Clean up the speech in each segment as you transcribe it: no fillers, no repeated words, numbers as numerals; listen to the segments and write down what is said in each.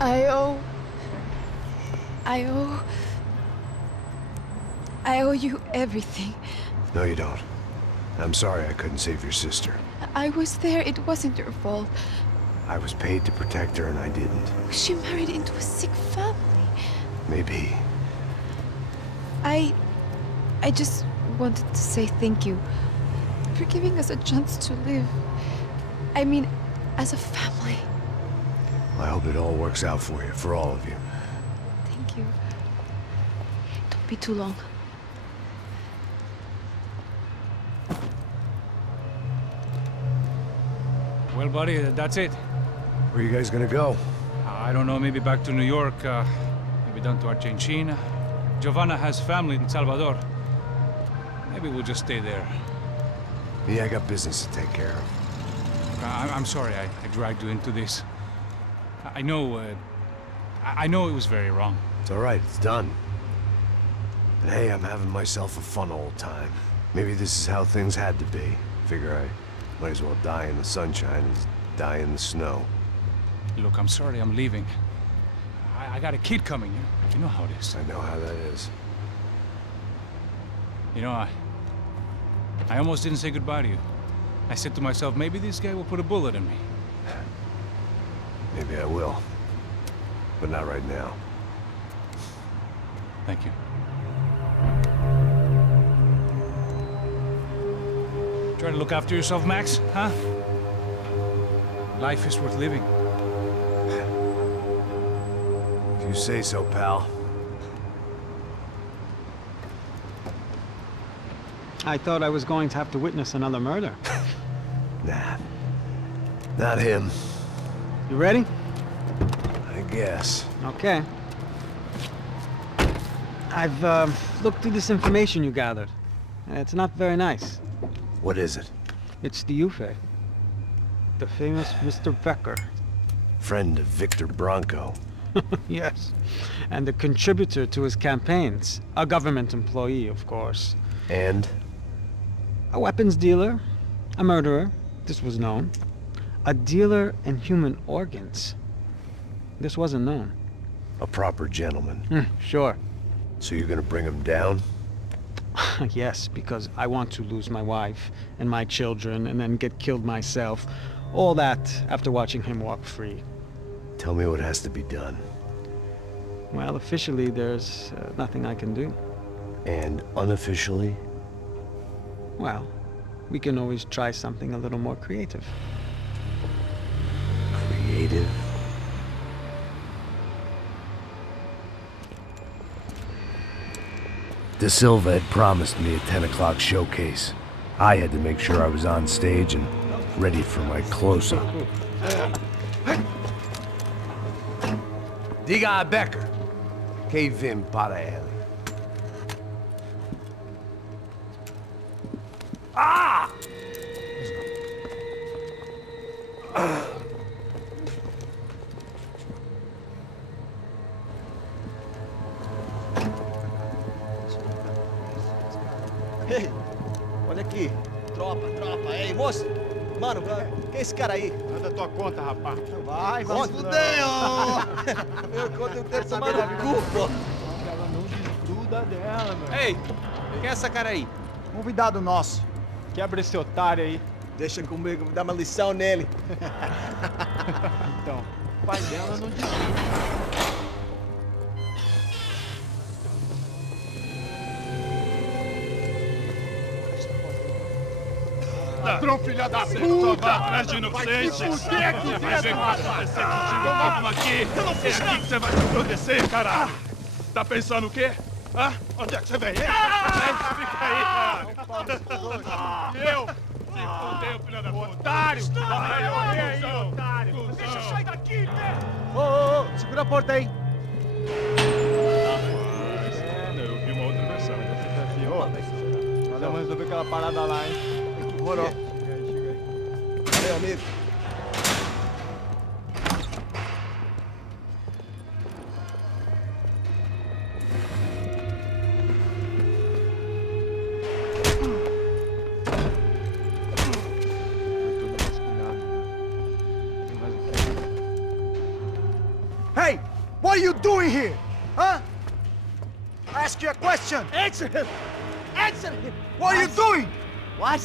I owe... I owe... I owe you everything. No, you don't. I'm sorry I couldn't save your sister. I was there. It wasn't your fault. I was paid to protect her and I didn't. She married into a sick family. Maybe. I just wanted to say thank you for giving us a chance to live. I mean, as a family. I hope it all works out for you, for all of you. Thank you. Don't be too long. Well, buddy, that's it. Where are you guys gonna go? I don't know, maybe back to New York, maybe down to Argentina. Giovanna has family in Salvador. Maybe we'll just stay there. Yeah, I got business to take care of. I'm sorry I dragged you into this. I know, I know it was very wrong. It's all right, it's done. And hey, I'm having myself a fun old time. Maybe this is how things had to be. Figure I might as well die in the sunshine as die in the snow. Look, I'm sorry I'm leaving. I got a kid coming, you know how it is. I know how that is. You know, I almost didn't say goodbye to you. I said to myself, maybe this guy will put a bullet in me. Maybe I will. But not right now. Thank you. Try to look after yourself, Max, huh? Life is worth living. If you say so, pal. I thought I was going to have to witness another murder. Nah. Not him. You ready? I guess. Okay. I've looked through this information you gathered. It's not very nice. What is it? It's the Ufe. The famous Mr. Becker. Friend of Victor Bronco. Yes. And a contributor to his campaigns. A government employee, of course. And? A weapons dealer. A murderer. This was known. A dealer in human organs. This wasn't known. A proper gentleman. Sure. So you're gonna bring him down? Yes, because I want to lose my wife and my children and then get killed myself. All that after watching him walk free. Tell me what has to be done. Well, officially, there's nothing I can do. And unofficially? Well, we can always try something a little more creative. Creative? De Silva had promised me a 10 o'clock showcase. I had to make sure I was on stage and ready for my close-up. Diga a Becker. Que vim para ele. Ah! Ei, olha aqui. Tropa. Ei, moço. Mano, quem é esse cara aí? Manda tua conta, rapaz. Vai se fuder, ó. Meu conta eu tenho que tomar no cu, pô. Ela não desgruda dela, meu. Ei, quem é essa cara aí? Convidado nosso. Quebra esse otário aí. Deixa comigo, me dá uma lição nele. Então, o pai dela não desgruda. Ladrão, filha da puta! Vai atrás de inocente! Vai ver o que vai acontecer contigo, vamos aqui! É aqui que você vai se proteger, caralho! Tá pensando o quê? Hã? Onde é que você vem? Fica aí, caralho! E eu? Se fudeu, filha da puta! Otário! Vai aí, otário! Deixa eu sair daqui, né? Ô, segura a porta aí! Eu vi uma outra versão. Vamos resolver aquela parada lá, hein? Morou. Chega aí. Valeu, amigo. Hey! asked you a question! Answer him! Answer him! What are you doing? What?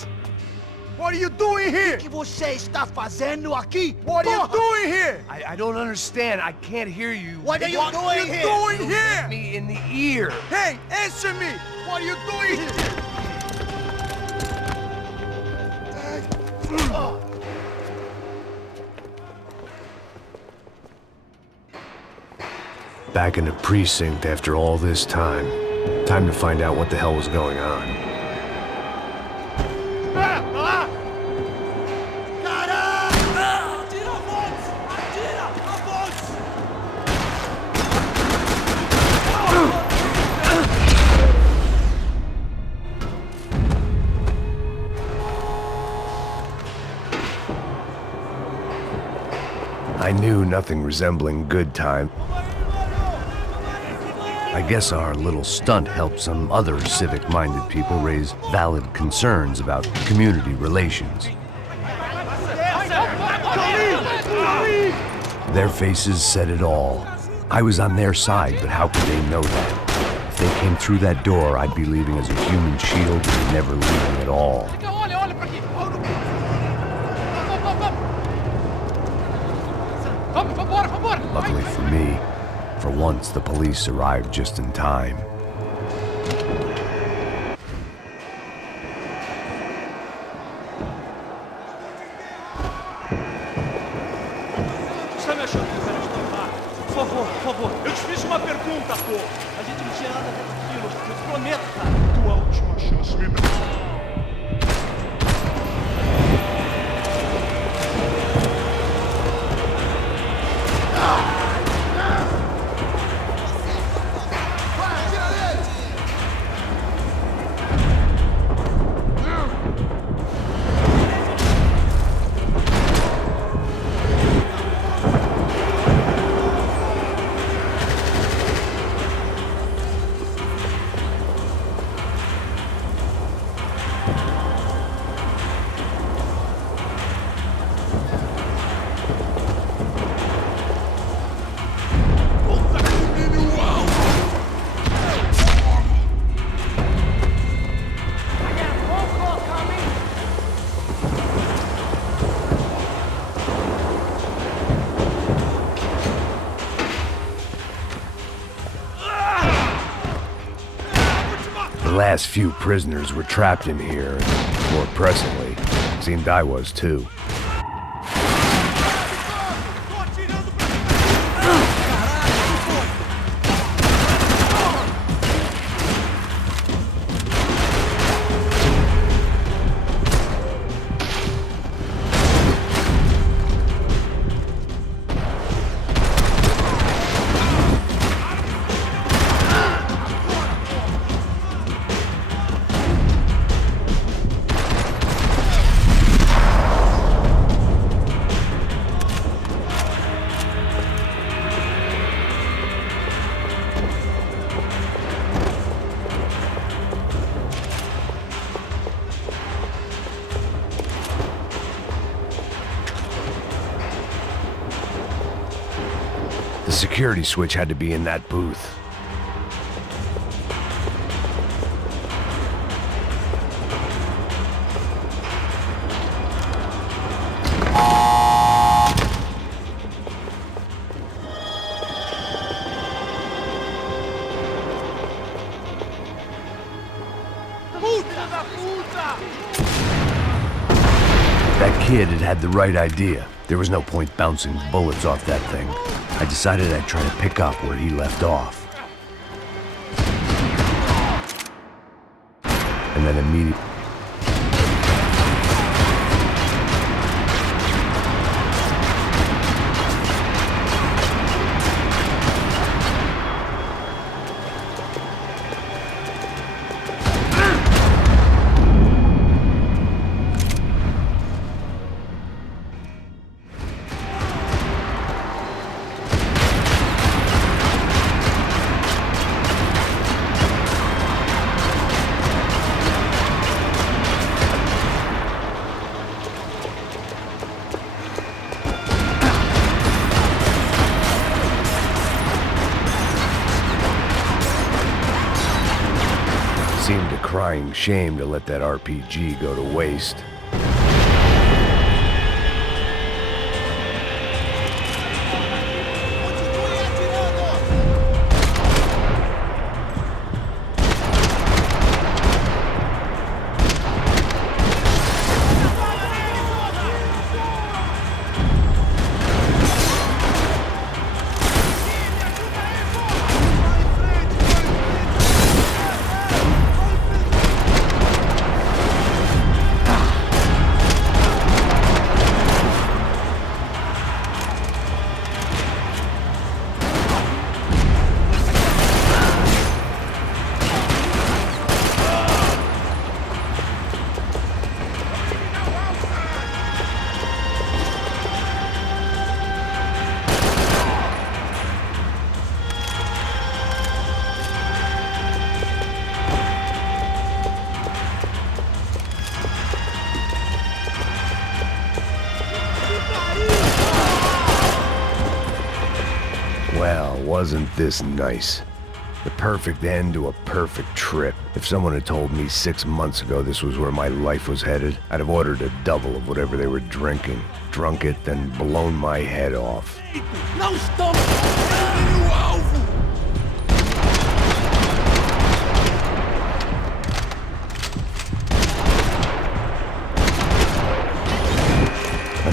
What are you doing here? O que você está fazendo aqui? What are you doing here? I don't understand. I can't hear you. What are you doing here? Doing here? Me in the ear. Hey, answer me! What are you doing here? Back in the precinct after all this time. Time to find out what the hell was going on. I knew nothing resembling good time. I guess our little stunt helped some other civic-minded people raise valid concerns about community relations. Their faces said it all. I was on their side, but how could they know that? If they came through that door, I'd be leaving as a human shield and never leaving at all. Luckily for me, for once the police arrived just in time. Está me achando que eu quero estourar? Por favor, por favor. Eu te fiz uma pergunta, pô. A gente não tinha nada a ver com aquilo. Eu te prometo, cara. Tua última chance, me dá. The last few prisoners were trapped in here, and more pressingly, it seemed I was too. The security switch had to be in that booth. That kid had had the right idea. There was no point bouncing bullets off that thing. I decided I'd try to pick up where he left off. And then immediately... crying shame to let that RPG go to waste. Well, wasn't this nice? The perfect end to a perfect trip. If someone had told me 6 months ago this was where my life was headed, I'd have ordered a double of whatever they were drinking, drunk it, then blown my head off. Não estamos perdendo o alvo!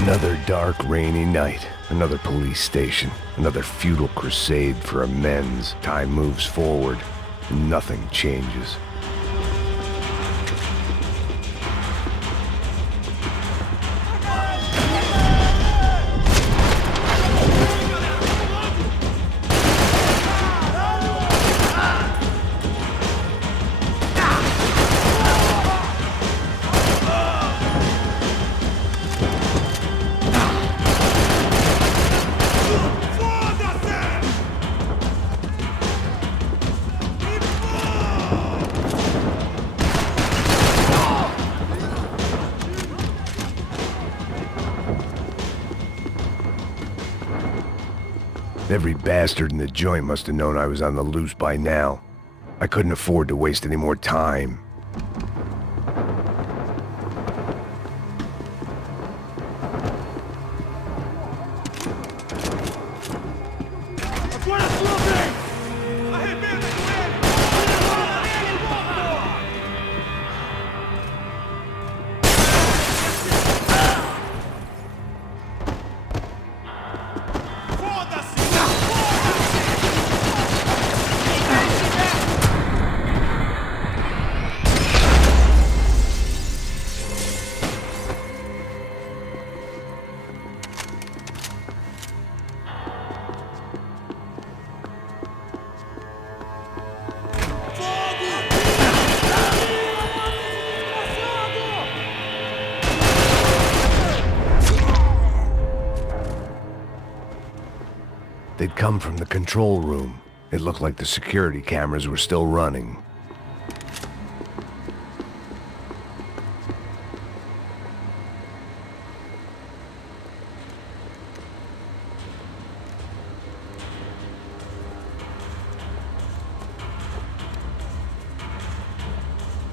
Another dark, rainy night. Another police station. Another futile crusade for amends. Time moves forward. Nothing changes. Every bastard in the joint must have known I was on the loose by now. I couldn't afford to waste any more time. Agora é sua vez! Arrebenta com ele! Foda-se! They'd come from the control room. It looked like the security cameras were still running.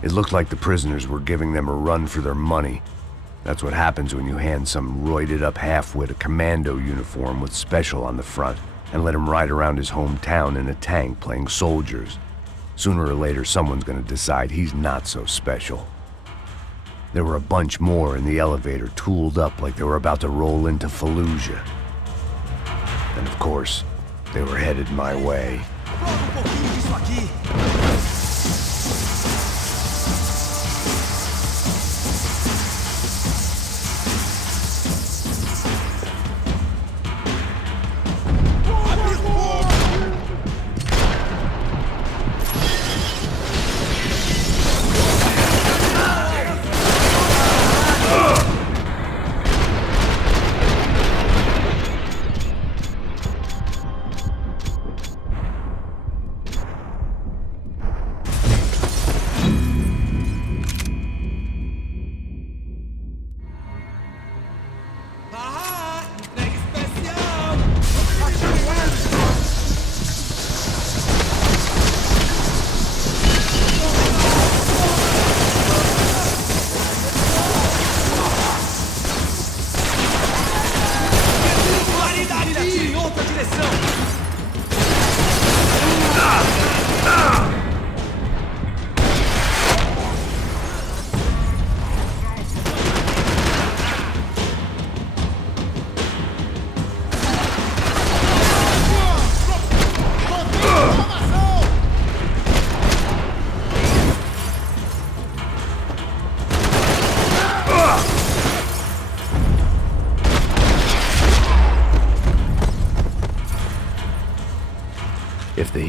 It looked like the prisoners were giving them a run for their money. That's what happens when you hand some roided-up halfwit a commando uniform with special on the front and let him ride around his hometown in a tank playing soldiers. Sooner or later, someone's gonna decide he's not so special. There were a bunch more in the elevator, tooled up like they were about to roll into Fallujah. And of course, they were headed my way. Prova pouquinho disso aqui!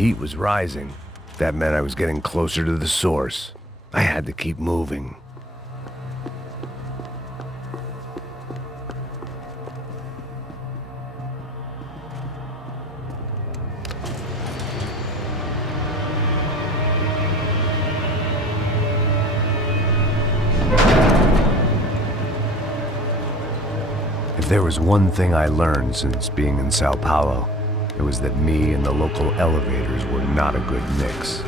heat was rising. That meant I was getting closer to the source. I had to keep moving. If there was one thing I learned since being in Sao Paulo, it was that me and the local elevators were not a good mix.